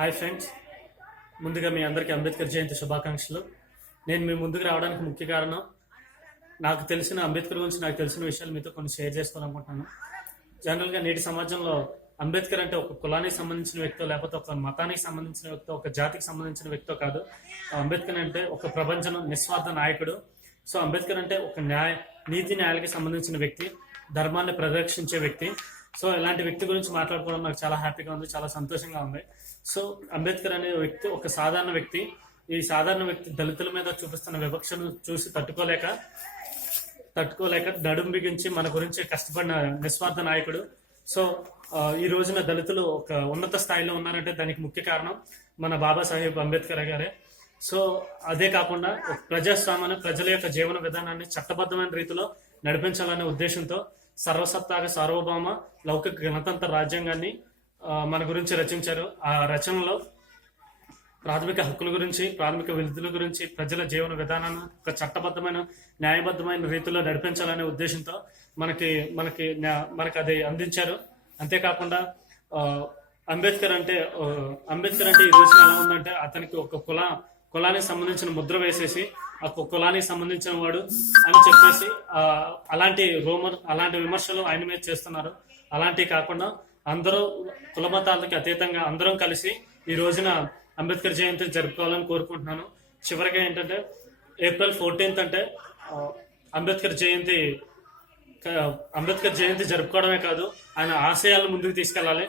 Hi friends, ముందుగా మీ అందరికీ అంబేద్కర్ జయంతి శుభాకాంక్షలు. నేను మీ ముందుకు రావడానికి ముఖ్య కారణం నాకు తెలిసిన అంబేద్కర్ గురించి నాకు తెలిసిన విషయాలు మీతో కొన్ని షేర్ చేసుకోవాలనుకుంటున్నాను. జనరల్గా నేటి సమాజంలో అంబేద్కర్ అంటే ఒక కులానికి సంబంధించిన వ్యక్తో, లేకపోతే ఒక మతానికి సంబంధించిన వ్యక్తో, ఒక జాతికి సంబంధించిన వ్యక్తో కాదు. అంబేద్కర్ అంటే ఒక ప్రపంచం నిస్వార్థ నాయకుడు. సో అంబేద్కర్ అంటే ఒక నీతి న్యాయాలకి సంబంధించిన వ్యక్తి, ధర్మాన్ని పరిరక్షించే వ్యక్తి. సో ఇలాంటి వ్యక్తి గురించి మాట్లాడుకోవడం నాకు చాలా హ్యాపీగా ఉంది, చాలా సంతోషంగా ఉంది. సో అంబేద్కర్ అనే వ్యక్తి ఒక సాధారణ వ్యక్తి. ఈ సాధారణ వ్యక్తి దళితుల మీద చూపిస్తున్న వివక్షను చూసి తట్టుకోలేక నడుం బిగించి మన గురించి కష్టపడిన నిస్వార్థ నాయకుడు. సో ఈ రోజున దళితులు ఒక ఉన్నత స్థాయిలో ఉన్నారంటే దానికి ముఖ్య కారణం మన బాబాసాహెబ్ అంబేద్కర్ గారే. సో అదే కాకుండా ప్రజాస్వామ్యాన్ని, ప్రజల యొక్క జీవన విధానాన్ని చట్టబద్ధమైన రీతిలో నడిపించాలనే ఉద్దేశంతో సర్వసత్తాక సార్వభౌమ లౌకిక గణతంత్ర రాజ్యాంగాన్ని మన గురించి రచించారు. ఆ రచనలో ప్రాథమిక హక్కుల గురించి, ప్రాథమిక విధుల గురించి, ప్రజల జీవన విధానాన్ని ఒక చట్టబద్ధమైన, న్యాయబద్ధమైన రీతిలో నడిపించాలనే ఉద్దేశంతో మనకి అది అందించారు. అంతేకాకుండా అంబేద్కర్ అంటే ఈ రోజున ఎలా ఉందంటే అతనికి ఒక కులానికి సంబంధించిన ముద్ర వేసేసి ఆ కులానికి సంబంధించిన వాడు అని చెప్పేసి అలాంటి విమర్శలు ఆయన మీద చేస్తున్నారు. అలాంటివి కాకుండా అందరూ కుల మతాలకి అతీతంగా అందరం కలిసి ఈ రోజున అంబేద్కర్ జయంతి జరుపుకోవాలని కోరుకుంటున్నాను. చివరిగా ఏంటంటే ఏప్రిల్ 14 అంటే అంబేద్కర్ జయంతి జరుపుకోవడమే కాదు, ఆయన ఆశయాలను ముందుకు తీసుకెళ్ళాలి.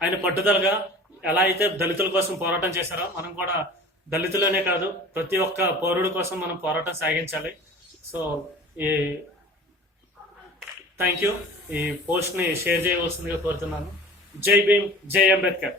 ఆయన పట్టుదలగా ఎలా అయితే దళితుల కోసం పోరాటం చేశారో మనం కూడా దళితులనే కాదు ప్రతి ఒక్క పౌరుడి కోసం మనం పోరాటం సాగించాలి. So thank you. ఈ పోస్ట్ ని షేర్ చేయవలసిందిగా కోరుతున్నాను. జై భీమ్, జై అంబేద్కర్.